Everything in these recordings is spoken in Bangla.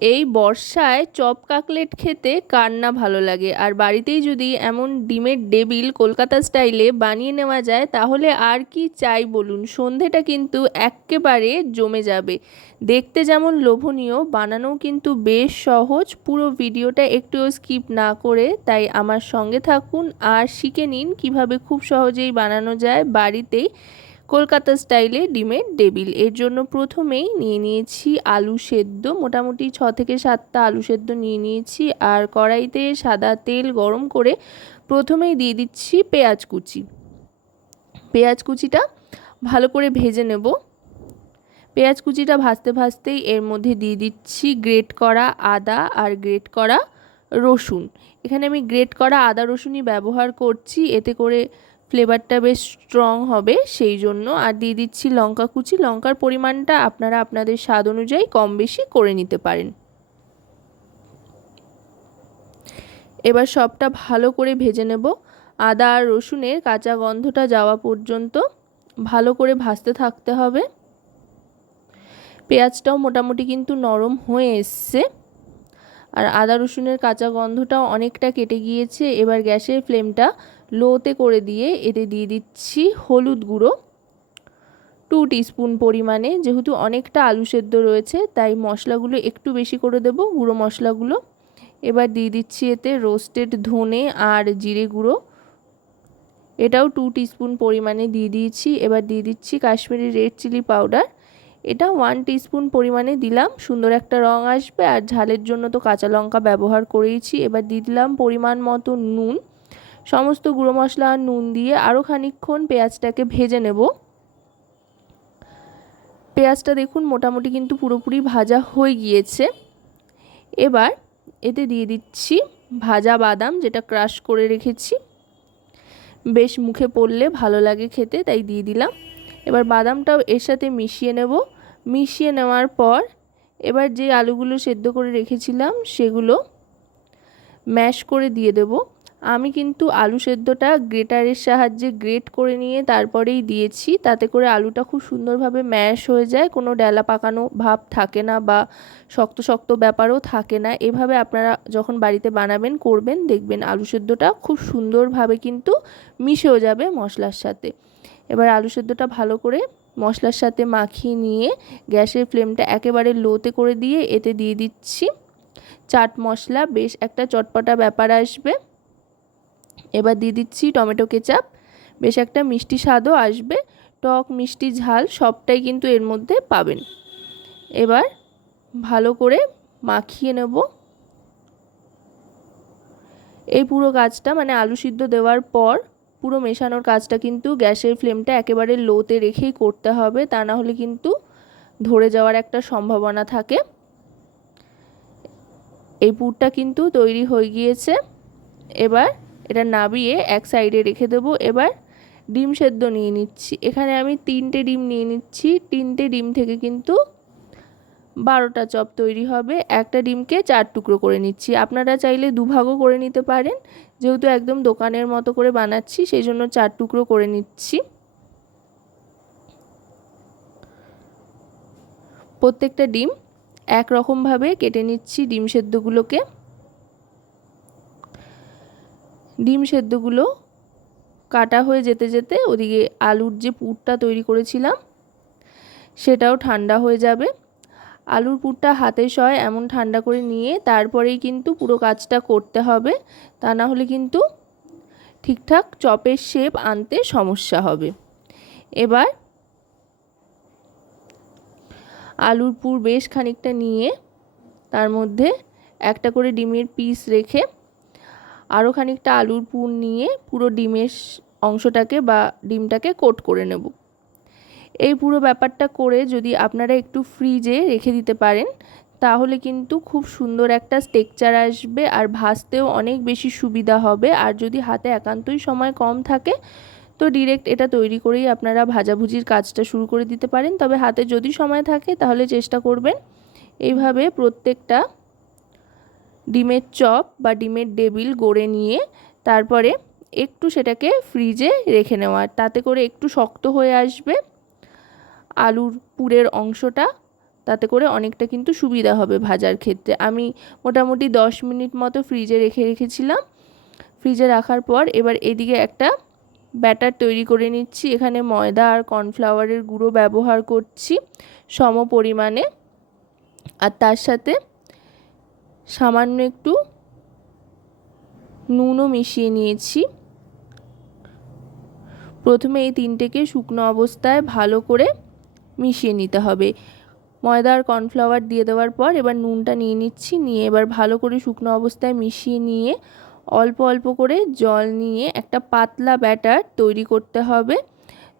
এই বর্ষায় চপ কাকলেট খেতে কার না ভালো লাগে? আর বাড়িতেই যদি এমন ডিমের ডেবিল কলকাতা স্টাইলে বানিয়ে নেওয়া যায়, তাহলে আর কি চাই বলুন? সন্ধেটা কিন্তু এক্কেবারে জমে যাবে। দেখতে যেমন লোভনীয়, বানানোও কিন্তু বেশ সহজ। পুরো ভিডিওটা একটুও স্কিপ না করে তাই আমার সঙ্গে থাকুন আর শিখে নিন কীভাবে খুব সহজেই বানানো যায় বাড়িতেই। কলকাতা স্টাইলে ডিমের ডেবিল এর জন্য প্রথমেই নিয়ে নিয়েছি আলু সেদ্ধ। মোটামুটি ছ থেকে সাতটা আলু সেদ্ধ নিয়ে নিয়েছি। আর কড়াইতে সাদা তেল গরম করে প্রথমেই দিয়ে দিচ্ছি পেঁয়াজ কুচি। পেঁয়াজ কুচিটা ভালো করে ভেজে নেব। পেঁয়াজ কুচিটা ভাজতে ভাজতেই এর মধ্যে দিয়ে দিচ্ছি গ্রেট করা আদা আর গ্রেট করা রসুন। এখানে আমি গ্রেট করা আদা রসুনই ব্যবহার করছি। এতে করে ফ্লেভারটা বেশ স্ট্রং হবে, সেই জন্য আর দিয়ে দিচ্ছি লঙ্কা কুচি। লঙ্কার পরিমাণটা আপনারা আপনাদের স্বাদ অনুযায়ী কম বেশি করে নিতে পারেন। এবার সবটা ভালো করে ভেজে নেব। আদা আর রসুনের কাঁচা গন্ধটা যাওয়া পর্যন্ত ভালো করে ভাজতে থাকতে হবে। পেঁয়াজটাও মোটামুটি কিন্তু নরম হয়ে এসছে। আর আদা রসুনের কাঁচা গন্ধটাও অনেকটা কেটে গিয়েছে। এবার গ্যাসের ফ্লেমটা লোতে করে দিয়ে এতে দিয়ে দিচ্ছি হলুদ গুঁড়ো। টু টিস্পুন পরিমাণে, যেহেতু অনেকটা আলু সেদ্ধ রয়েছে, তাই মশলাগুলো একটু বেশি করে দেব, গুঁড়ো মশলাগুলো। এবার দিয়ে দিচ্ছি এতে রোস্টেড ধনে আর জিরে গুঁড়ো। এটাও টু টিস্পুন পরিমাণে দিয়ে দিয়েছি। এবার দিয়ে দিচ্ছি কাশ্মীরি রেড চিলি পাউডার এটা ওয়ান টিস্পুন পরিমাণে দিলাম। সুন্দর একটা রং আসবে। আর ঝালের জন্য তো কাঁচা লঙ্কা ব্যবহার করেইছি। এবার দিয়ে দিলাম পরিমাণ মতো নুন। সমস্ত গুঁড়ো মশলা আর নুন দিয়ে আরও খানিক্ষণ পেঁয়াজটাকে ভেজে নেব। পেঁয়াজটা দেখুন মোটামুটি কিন্তু পুরোপুরি ভাজা হয়ে গিয়েছে। এবার এতে দিয়ে দিচ্ছি ভাজা বাদাম যেটা ক্রাশ করে রেখেছি। বেশ মুখে পড়লে ভালো লাগে খেতে, তাই দিয়ে দিলাম। এবার বাদামটাও এর সাথে মিশিয়ে নেব। মিশিয়ে নেওয়ার পর এবার যে আলুগুলো সেদ্ধ করে রেখেছিলাম সেগুলো ম্যাশ করে দিয়ে দেব। আমি কিন্তু আলু সেদ্ধটা গ্রেটারের সাহায্যে গ্রেট করে নিয়ে তারপরেই দিয়েছি। তাতে করে আলুটা খুব সুন্দরভাবে ম্যাশ হয়ে যায়, কোনো ডেলা পাকানো ভাব থাকে না বা শক্ত শক্ত ব্যাপারও থাকে না। এভাবে আপনারা যখন বাড়িতে বানাবেন, করবেন, দেখবেন আলু সেদ্ধটা খুব সুন্দরভাবে কিন্তু মিশেও যাবে মশলার সাথে। এবার আলু সেদ্ধটা ভালো করে মশলার সাথে মাখিয়ে নিয়ে গ্যাসের ফ্লেমটা একেবারে লোতে করে দিয়ে এতে দিয়ে দিচ্ছি। চাট মশলা, বেশ একটা চটপটা ব্যাপার আসবে। এবার দিয়ে দিচ্ছি টমেটো কেচাপ। বেশ একটা মিষ্টি স্বাদও আসবে। টক, মিষ্টি, ঝাল সবটাই কিন্তু এর মধ্যে পাবেন। এবার ভালো করে মাখিয়ে নেব। এই পুরো কাজটা মানে আলু সিদ্ধ দেওয়ার পর পুরো মেশানোর কাজটা কিন্তু গ্যাসের ফ্লেমটা একেবারে লোতে রেখেই করতে হবে। তা না হলে কিন্তু ধরে যাওয়ার একটা সম্ভাবনা থাকে। এই পুরটা কিন্তু তৈরি হয়ে গিয়েছে। এবার এটা নাবিয়ে এক সাইডে রেখে দেবো। এবার ডিম সেদ্ধ নিয়ে নিচ্ছি। এখানে আমি তিনটে ডিম নিয়ে নিচ্ছি। তিনটে ডিম থেকে কিন্তু বারোটা চপ তৈরি হবে। একটা ডিমকে চার টুকরো করে নিচ্ছি। আপনারা চাইলে দুভাগও করে নিতে পারেন। যেহেতু একদম দোকানের মতো করে বানাচ্ছি, সেই জন্য চার টুকরো করে নিচ্ছি। প্রত্যেকটা ডিম একরকমভাবে কেটে নিচ্ছি ডিম সেদ্ধগুলোকে। ডিম সেদ্ধগুলো কাটা হয়ে যেতে যেতে ওদিকে আলুর যে পুরটা তৈরি করেছিলাম, সেটাও ঠান্ডা হয়ে যাবে। আলুর পুরটা হাতে সয় এমন ঠান্ডা করে নিয়ে তারপরেই কিন্তু পুরো কাজটা করতে হবে। তা না হলে কিন্তু ঠিকঠাক চপের শেপ আনতে সমস্যা হবে। এবার আলুর পুর বেশ খানিকটা নিয়ে তার মধ্যে একটা করে ডিমের পিস রেখে আরও খানিকটা আলুর পুর নিয়ে পুরো ডিমের অংশটাকে বা ডিমটাকে কোট করে নেব। এই পুরো ব্যাপারটা করে যদি আপনারা একটু ফ্রিজে রেখে দিতে পারেন, তাহলে কিন্তু খুব সুন্দর একটা স্টেকচার আসবে আর ভাজতেও অনেক বেশি সুবিধা হবে। আর যদি হাতে একান্তই সময় কম থাকে, তো ডিরেক্ট এটা তৈরি করেই আপনারা ভাজাভুজির কাজটা শুরু করে দিতে পারেন। তবে হাতে যদি সময় থাকে, তাহলে চেষ্টা করবেন। এইভাবে প্রত্যেকটা ডিমের চপ বা ডিমের ডেবিল গড়ে নিয়ে তারপরে একটু সেটাকে ফ্রিজে রেখে নেওয়ার তাতে করে একটু শক্ত হয়ে আসবে আলুর পুরের অংশটা। তাতে করে অনেকটা কিন্তু সুবিধা হবে ভাজার ক্ষেত্রে। আমি মোটামুটি দশ মিনিট মতো ফ্রিজে রেখে রেখেছিলাম। ফ্রিজে রাখার পর এবার এদিকে একটা ব্যাটার তৈরি করে নিচ্ছি। এখানে ময়দা আর কর্নফ্লাওয়ারের গুঁড়ো ব্যবহার করছি সম পরিমাণে। আর তার সাথে সামান্য একটু নুনও মিশিয়ে নিয়েছি। প্রথমে এই তিনটেকে শুকনো অবস্থায় ভালো করে মিশিয়ে নিতে হবে। ময়দা আর কর্নফ্লাওয়ার দিয়ে দেওয়ার পর এবার নুনটা নিয়ে নিচ্ছি, নিয়ে এবার ভালো করে শুকনো অবস্থায় মিশিয়ে নিয়ে অল্প অল্প করে জল নিয়ে একটা পাতলা ব্যাটার তৈরি করতে হবে।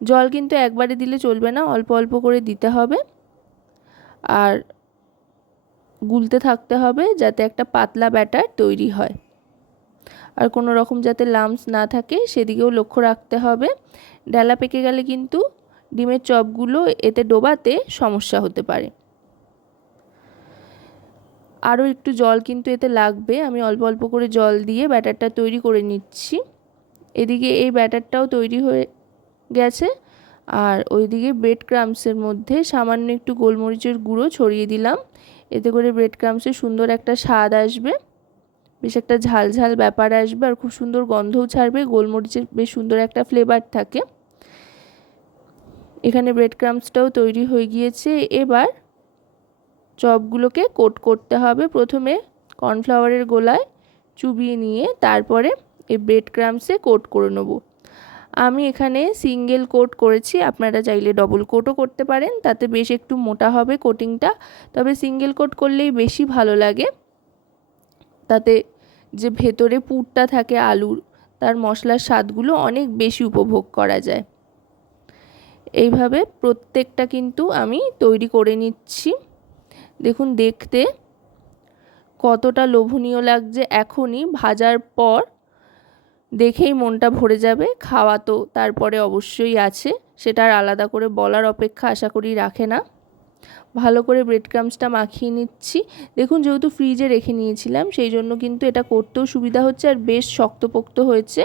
জল কিন্তু একবারে দিলে চলবে না, অল্প অল্প করে দিতে হবে। আর গুলতে থাকতে হবে যাতে একটা পাতলা ব্যাটার তৈরি হয়। আর কোনো রকম যাতে লামস না থাকে, সেদিকেও লক্ষ্য রাখতে হবে। ডালা পেকে গেলে কিন্তু ডিমের চপগুলো এতে ডোবাতে সমস্যা হতে পারে। আরও একটু জল কিন্তু এতে লাগবে। আমি অল্প অল্প করে জল দিয়ে ব্যাটারটা তৈরি করে নিচ্ছি। এদিকে এই ব্যাটারটাও তৈরি হয়ে গেছে। আর ওইদিকে ব্রেড ক্রামসের মধ্যে সামান্য একটু গোলমরিচের গুঁড়ো ছড়িয়ে দিলাম। এতে করে ব্রেড ক্রামসের সুন্দর একটা স্বাদ আসবে। বেশ একটা ঝাল ঝাল ব্যাপার আসবে আর খুব সুন্দর গন্ধও ছাড়বে, গোলমরিচের বেশ সুন্দর একটা ফ্লেভার থাকে। এখানে ব্রেড ক্রামসটাও তৈরি হয়ে গিয়েছে। এবার চপগুলোকে কোট করতে হবে। প্রথমে কর্নফ্লাওয়ারের গোলায় চুবিয়ে নিয়ে তারপরে এই ব্রেড ক্রামসে কোট করে নেব। আমি এখানে সিঙ্গেল কোট করেছি, আপনারা চাইলে ডবল কোটও করতে পারেন, তাতে বেশ একটু মোটা হবে কোটিংটা তবে সিঙ্গেল কোট করলেই বেশি ভালো লাগে। তাতে যে ভেতরে পুরটা থাকে আলুর, তার মশলার স্বাদগুলো অনেক বেশি উপভোগ করা যায়। এইভাবে প্রত্যেকটা কিন্তু আমি তৈরি করে নিচ্ছি। দেখুন, দেখতে কতটা লোভনীয় লাগছে। এখনই ভাজার পর দেখেই মনটা ভরে যাবে, খাওয়া তো তারপরে অবশ্যই আছে, সেটা আর আলাদা করে বলার অপেক্ষা আশা করি রাখে না। ভালো করে ব্রেড ক্রামসটা মাখিয়ে নিচ্ছি। দেখুন যেহেতু ফ্রিজে রেখে নিয়েছিলাম, সেই জন্য কিন্তু এটা করতেও সুবিধা হচ্ছে আর বেশ শক্তপোক্ত হয়েছে।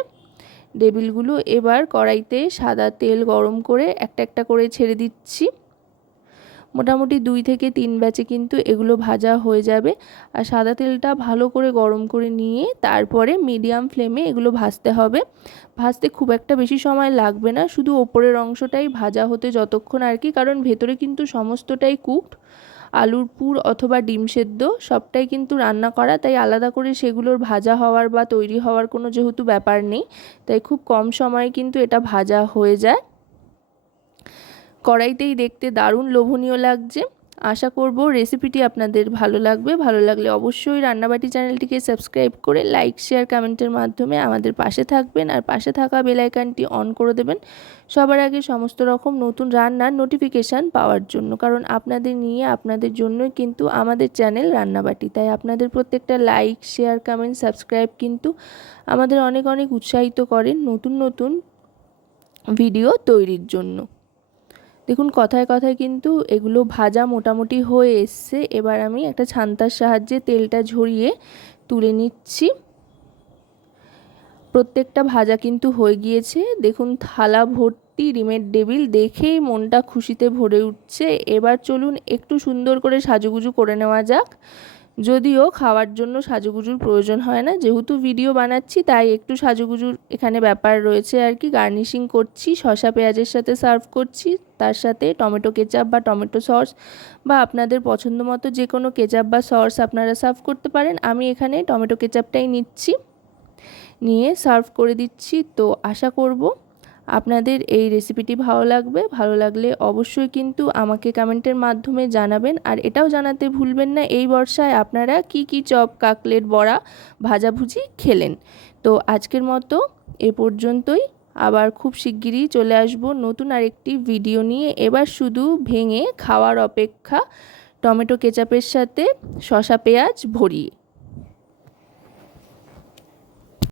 ডেবিলগুলো এবার কড়াইতে সাদা তেল গরম করে একটা একটা করে ছেড়ে দিচ্ছি। মোটামুটি দুই থেকে তিন ব্যাচে কিন্তু এগুলো ভাজা হয়ে যাবে। আর সাদা তেলটা ভালো করে গরম করে নিয়ে তারপরে মিডিয়াম ফ্লেমে এগুলো ভাজতে হবে। ভাজতে খুব একটা বেশি সময় লাগবে না, শুধু ওপরের অংশটাই ভাজা হতে যতক্ষণ আর কি, কারণ ভেতরে কিন্তু সমস্তটাই কুকড আলুর পুর অথবা ডিম সেদ্ধ সবটাই কিন্তু রান্না করা, তাই আলাদা করে সেগুলোর ভাজা হওয়ার বা তৈরি হওয়ার কোনো যেহেতু ব্যাপার নেই, তাই খুব কম সময়ে কিন্তু এটা ভাজা হয়ে যায়। কড়াইতেই দেখতে দারুণ লোভনীয় লাগছে। আশা করব রেসিপিটি আপনাদের ভালো লাগবে। ভালো লাগলে অবশ্যই রান্নাবাটি চ্যানেলটিকে সাবস্ক্রাইব করে লাইক শেয়ার কমেন্টের মাধ্যমে আমাদের পাশে থাকবেন আর পাশে থাকা বেলাইকানটি অন করে দেবেন। সবার আগে সমস্ত রকম নতুন রান্নার নোটিফিকেশান পাওয়ার জন্য, কারণ আপনাদের নিয়ে আপনাদের জন্যই কিন্তু আমাদের চ্যানেল রান্নাবাটি। তাই আপনাদের প্রত্যেকটা লাইক শেয়ার কমেন্ট সাবস্ক্রাইব কিন্তু আমাদের অনেক অনেক উৎসাহিত করেন নতুন নতুন ভিডিও তৈরির জন্য। দেখুন, কথায় কথায় কিন্তু এগুলো ভাজা মোটামুটি হয়ে এসছে। এবার আমি একটা ছান্তার সাহায্যে তেলটা ঝরিয়ে তুলে নিচ্ছি। প্রত্যেকটা ভাজা কিন্তু হয়ে গিয়েছে। দেখুন, থালা ভর্তি রিমের ডেবিল দেখেই মনটা খুশিতে ভরে উঠছে। এবার চলুন একটু সুন্দর করে সাজুগুজু করে নেওয়া যাক। যদিও খাওয়ার জন্য সাজুগুজুর প্রয়োজন হয় না। যেহেতু ভিডিও বানাচ্ছি, তাই একটু সাজুগুজুর এখানে ব্যাপার রয়েছে আর কি। গার্নিশিং করছি শশা পেঁয়াজের সাথে সার্ভ করছি। তার সাথে টমেটো কেচাপ বা টমেটো সস বা আপনাদের পছন্দ মতো যে কোনো কেচাপ বা সস আপনারা সার্ভ করতে পারেন। আমি এখানে টমেটো কেচাপটাই নিচ্ছি। নিয়ে সার্ভ করে দিচ্ছি। তো আশা করব আপনাদের এই রেসিপিটি ভালো লাগবে, ভালো লাগলে অবশ্যই কিন্তু আমাকে কমেন্টের মাধ্যমে জানাবেন। আর এটাও জানাতে ভুলবেন না, এই বর্ষায় আপনারা কি কি চপ, কাকলেট, বড়া, ভাজাভুজি খেলেন। তো আজকের মতো এ পর্যন্তই। আবার খুব শিগগিরই চলে আসব নতুন আরেকটি ভিডিও নিয়ে। এবার শুধু ভেঙে খাওয়ার অপেক্ষা টমেটো কেচাপের সাথে শশা পেঁয়াজ ভরিয়ে।